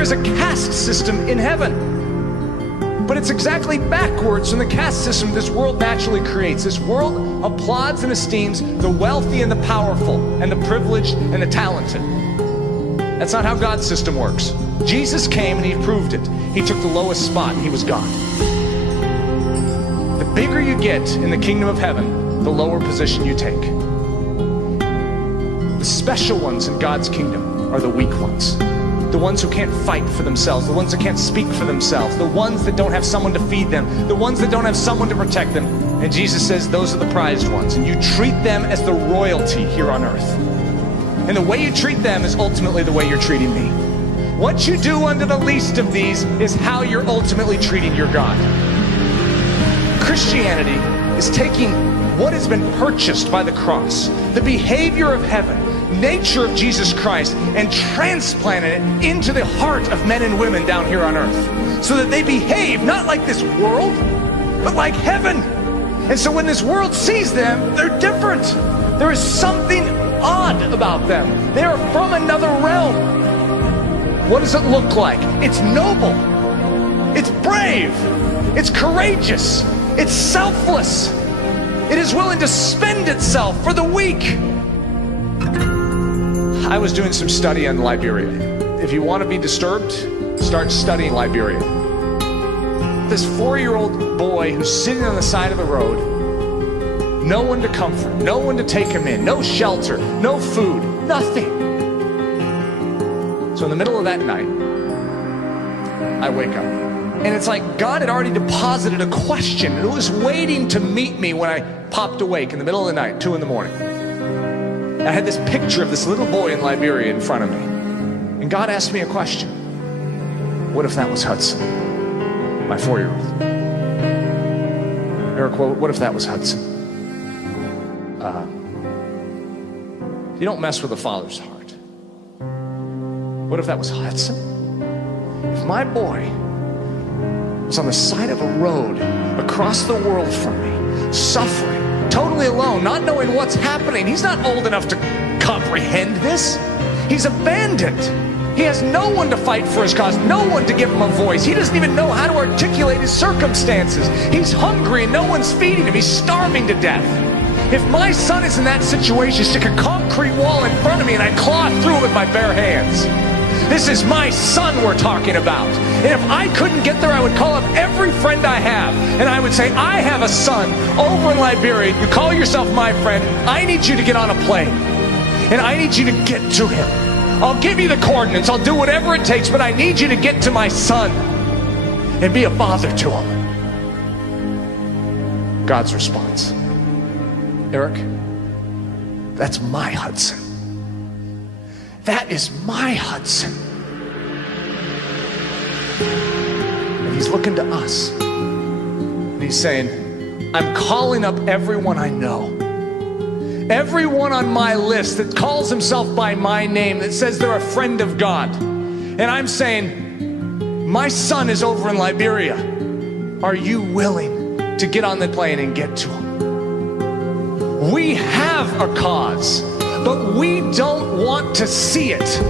there is a caste system in heaven. But it's exactly backwards from the caste system this world naturally creates. This world applauds and esteems the wealthy and the powerful and the privileged and the talented. That's not how God's system works. Jesus came and he proved it. He took the lowest spot and he was God. The bigger you get in the kingdom of heaven, the lower position you take. The special ones in God's kingdom are the weak ones. The ones who can't fight for themselves, the ones that can't speak for themselves, the ones that don't have someone to feed them, the ones that don't have someone to protect them. And Jesus says those are the prized ones, and you treat them as the royalty here on earth. And the way you treat them is ultimately the way you're treating me. What you do unto the least of these is how you're ultimately treating your God. Christianity is taking what has been purchased by the cross, the behavior of heaven, nature of Jesus Christ, and transplanted it into the heart of men and women down here on earth, so that they behave not like this world, but like heaven. And so when this world sees them, they're different. There is something odd about them. They are from another realm. What does it look like? It's noble. It's brave. It's courageous. It's selfless. It is willing to spend itself for the weak. I was doing some study on Liberia. If you want to be disturbed, start studying Liberia. This 4-year-old boy who's sitting on the side of the road, no one to comfort, no one to take him in, no shelter, no food, nothing. So in the middle of that night, I wake up. And it's like God had already deposited a question. It was waiting to meet me when I popped awake in the middle of the night, 2 in the morning. I had this picture of this little boy in Liberia in front of me. And God asked me a question. What if that was Hudson, my 4-year-old? Eric, what if that was Hudson? You don't mess with a father's heart. What if that was Hudson? If my boy was on the side of a road across the world from me, suffering, totally alone, not knowing what's happening. He's not old enough to comprehend this. He's abandoned. He has no one to fight for his cause, no one to give him a voice. He doesn't even know how to articulate his circumstances. He's hungry and no one's feeding him. He's starving to death. If my son is in that situation, stick a concrete wall in front of me and I claw through it with my bare hands. This is my son we're talking about. And if I couldn't get there, I would call up every friend I have. And I would say, I have a son over in Liberia. You call yourself my friend. I need you to get on a plane. And I need you to get to him. I'll give you the coordinates. I'll do whatever it takes. But I need you to get to my son and be a father to him. God's response. Eric, that's my Hudson. That is my Hudson. And he's looking to us. And he's saying, I'm calling up everyone I know. Everyone on my list that calls himself by my name, that says they're a friend of God. And I'm saying, my son is over in Liberia. Are you willing to get on the plane and get to him? We have a cause, but we don't want to see it.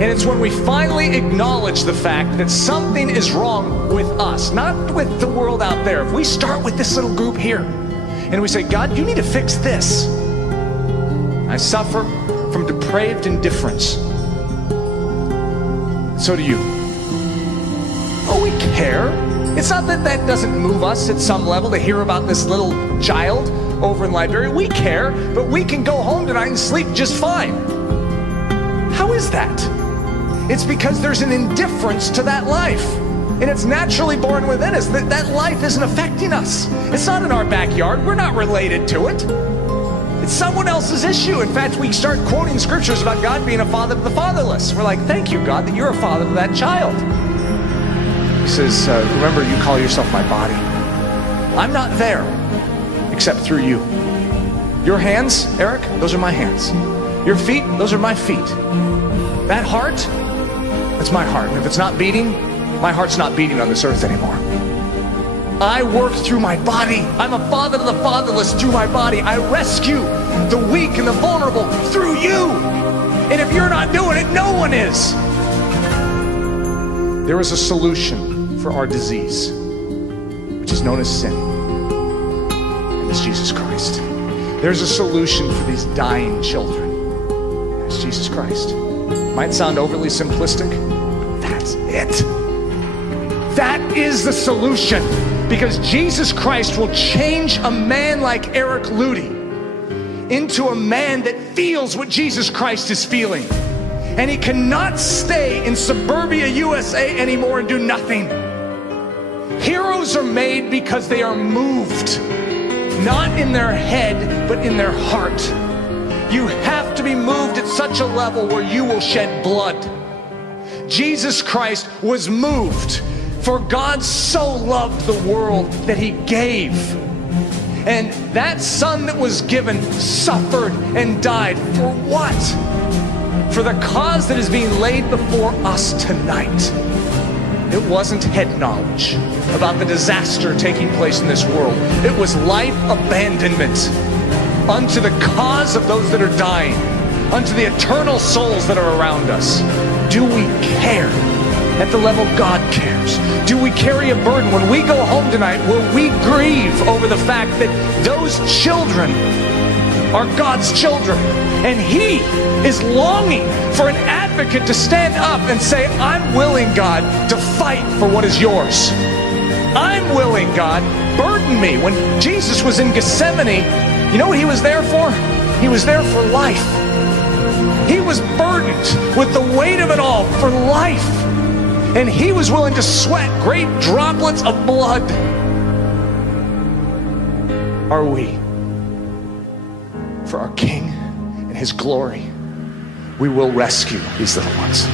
And it's when we finally acknowledge the fact that something is wrong with us, not with the world out there. If we start with this little group here, and we say, God, you need to fix this. I suffer from depraved indifference. So do you. Oh, we care. It's not that that doesn't move us at some level to hear about this little child over in Liberia. We care, but we can go home tonight and sleep just fine. How is that? It's because there's an indifference to that life. And it's naturally born within us. That life isn't affecting us. It's not in our backyard. We're not related to it. It's someone else's issue. In fact, we start quoting scriptures about God being a father to the fatherless. We're like, thank you, God, that you're a father to that child. He says, remember, you call yourself my body. I'm not there except through you. Your hands, Eric, those are my hands. Your feet, those are my feet. That heart, that's my heart. And if it's not beating, my heart's not beating on this earth anymore. I work through my body. I'm a father to the fatherless through my body. I rescue the weak and the vulnerable through you. And if you're not doing it, no one is. There is a solution for our disease, which is known as sin, and it's Jesus Christ. There's a solution for these dying children, and it's Jesus Christ. Might sound overly simplistic. That's it. That is the solution, because Jesus Christ will change a man like Eric Ludy into a man that feels what Jesus Christ is feeling. And he cannot stay in suburbia USA anymore and do nothing. Heroes are made because they are moved, not in their head, but in their heart. You have to be moved at such a level where you will shed blood. Jesus Christ was moved, for God so loved the world that he gave. And that son that was given suffered and died for what? For the cause that is being laid before us tonight. It wasn't head knowledge about the disaster taking place in this world. It was life abandonment unto the cause of those that are dying, unto the eternal souls that are around us. Do we care at the level God cares? Do we carry a burden? When we go home tonight, will we grieve over the fact that those children are God's children, and he is longing for an advocate to stand up and say, I'm willing, God, to fight for what is yours. I'm willing, God, burden me. When Jesus was in Gethsemane, you know what he was there for? He was there for life. He was burdened with the weight of it all for life. And he was willing to sweat great droplets of blood. Are we? For our King and his glory, we will rescue these little ones.